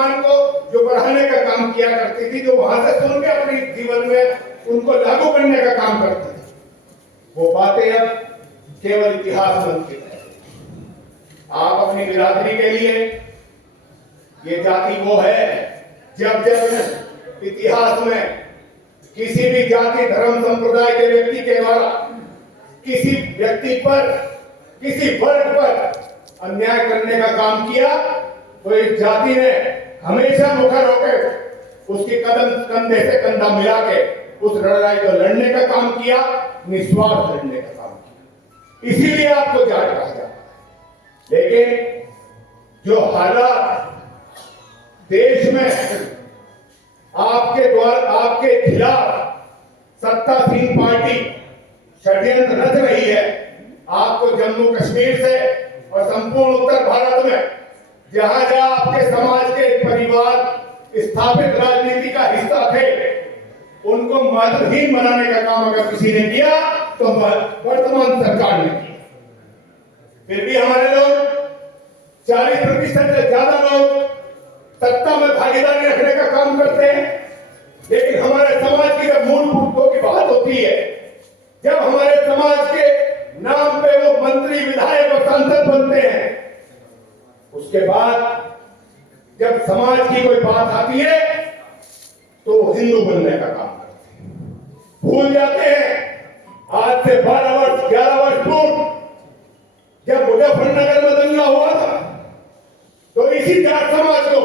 सम्मान को जो बढ़ाने का काम किया करती थी, जो वहां से सुन के अपने जीवन में उनको लागू करने का काम करती थी, वो बातें अब केवल इतिहास बनती है। आप अपनी बिरादरी के लिए, ये जाति वो है, जब जब इतिहास में किसी भी जाति धर्म संप्रदाय के व्यक्ति के द्वारा किसी व्यक्ति पर, किसी वर्ग पर अन्याय करने का काम किया, तो इस जाति ने हमेशा मुखर होकर उसके कदम कंधे से कंधा मिला के उस लड़ाई को लड़ने का काम किया, निस्वार्थ लड़ने का काम किया। इसीलिए आपको जाट कहा जाता है। लेकिन जो हालात देश में आपके द्वारा, आपके खिलाफ सत्तासीन पार्टी षड्यंत्र रच रही है, आपको जम्मू कश्मीर से और संपूर्ण उत्तर भारत में जहां जहां आपके समाज के परिवार स्थापित राजनीति का हिस्सा थे, उनको महत्वहीन बनाने का काम अगर किसी ने किया तो वर्तमान सरकार ने किया। फिर भी हमारे लोग 40% से ज्यादा लोग सत्ता में भागीदारी रखने का काम करते हैं, लेकिन हमारे समाज की जब मूल मुद्दों की बात होती है, जब हमारे समाज के नाम पे वो मंत्री, विधायक और सांसद बनते हैं, उसके बाद जब समाज की कोई बात आती है तो हिंदू बनने का काम करते हैं। भूल जाते हैं आज से 12 वर्ष 11 वर्ष पूर्व जब मुजफ्फरनगर में दंगा हुआ था, तो इसी जाट समाज को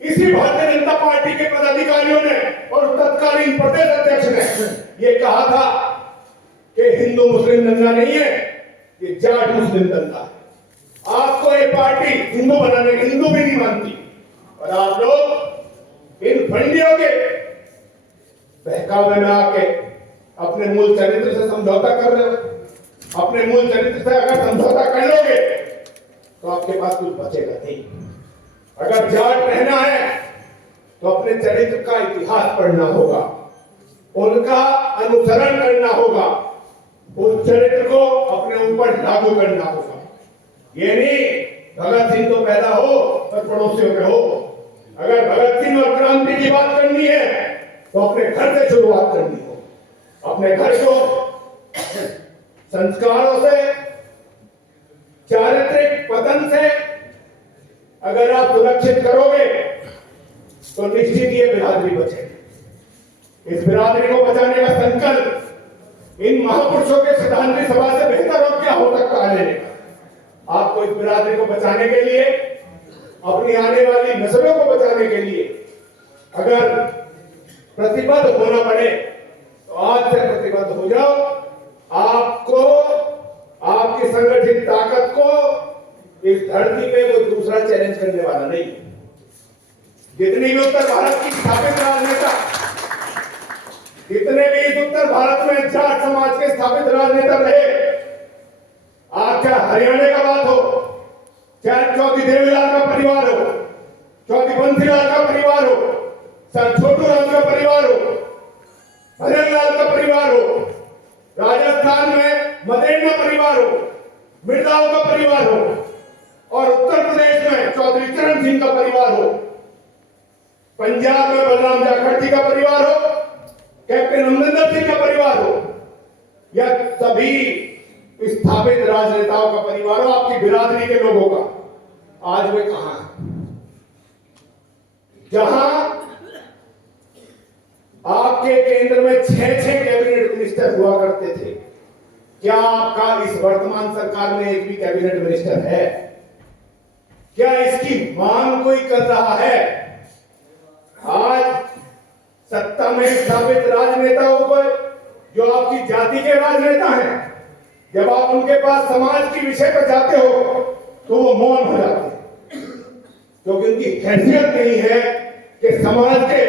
इसी भारतीय जनता पार्टी के पदाधिकारियों ने और तत्कालीन प्रदेश अध्यक्ष ने ये कहा था कि हिंदू मुस्लिम दंगा नहीं है, ये जाट मुस्लिम दंगा है। आपको ये पार्टी हिंदू बनाने, हिंदू भी नहीं मानती, और आप लोग इन फंडियों के बहकावे में आके अपने मूल चरित्र से समझौता कर रहे हो। अपने मूल चरित्र से अगर समझौता कर लोगे तो आपके पास कुछ बचेगा नहीं। अगर जाट रहना है तो अपने चरित्र का इतिहास पढ़ना होगा, उनका अनुसरण करना होगा, उस चरित्र को अपने ऊपर लागू करना होगा। ये नहीं भगत सिंह तो पैदा हो और पड़ोसियों में हो। अगर भगत सिंह और क्रांति की बात करनी है तो अपने घर से शुरुआत करनी हो। अपने घर को संस्कारों से, चारित्रिक पतन से अगर आप सुरक्षित करोगे तो निश्चित ये बिरादरी बचेगी। इस बिरादरी को बचाने का संकल्प इन महापुरुषों के श्रद्धांजलि सभा से बेहतर और क्या हो सकता है लेने का। आपको इस बिरादरी को बचाने के लिए, अपनी आने वाली नस्लों को बचाने के लिए अगर प्रतिबद्ध होना पड़े तो आज से प्रतिबद्ध हो जाओ। आपको, आपकी संगठित ताकत को इस धरती पे कोई दूसरा चैलेंज करने वाला नहीं। जितनी भी उत्तर भारत की स्थापित राजनेता, जितने भी इस उत्तर भारत में जाट समाज के स्थापित राजनेता रहे, आज चाहे हरियाणा का बात हो, चाहे चौधरी देवीलाल का परिवार हो, चौधरी बंसीलाल का परिवार हो, सर छोटू राम का परिवार हो, भजनलाल का परिवार हो, राजस्थान में मदेना परिवार हो, मिर्जाओं का परिवार हो, और उत्तर प्रदेश में चौधरी चरण सिंह का परिवार हो, पंजाब में बलराम जाखड़ जी का परिवार हो, कैप्टन अमरिंदर सिंह का परिवार हो, या सभी स्थापित राजनेताओं का परिवार हो, आपकी बिरादरी के लोगों का, आज वे कहां हैं? जहां आपके केंद्र में 6 कैबिनेट मिनिस्टर हुआ करते थे, क्या आपका इस वर्तमान सरकार में एक भी कैबिनेट मिनिस्टर है? क्या इसकी मांग कोई कर रहा है? आज सत्ता में स्थापित राजनेताओं को, जो आपकी जाति के राजनेता हैं, जब आप उनके पास समाज के विषय पर जाते हो तो वो मौन हो जाते हैं, क्योंकि उनकी हैसियत नहीं है कि समाज के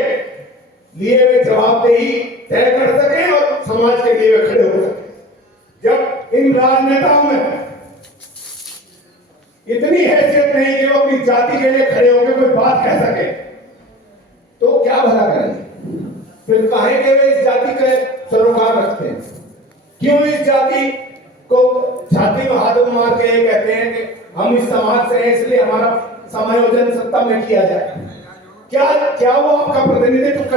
लिए वे जवाबदेही तय कर सके और समाज के लिए वे खड़े हो सके। जब इन राजनेताओं में इतनी हैसियत नहीं कि वो अपनी जाति के लिए खड़े होकर कोई बात कह सके, तो क्या भला करेंगे? फिर काहे के वे इस जाति के सरोकार रखते हैं? क्यों इस जाति को छाती में हाथ मार के कहते हैं कि हम इस समाज से हैं इसलिए हमारा समायोजन सत्ता में किया जाए, क्या क्या वो आपका प्रतिनिधित्व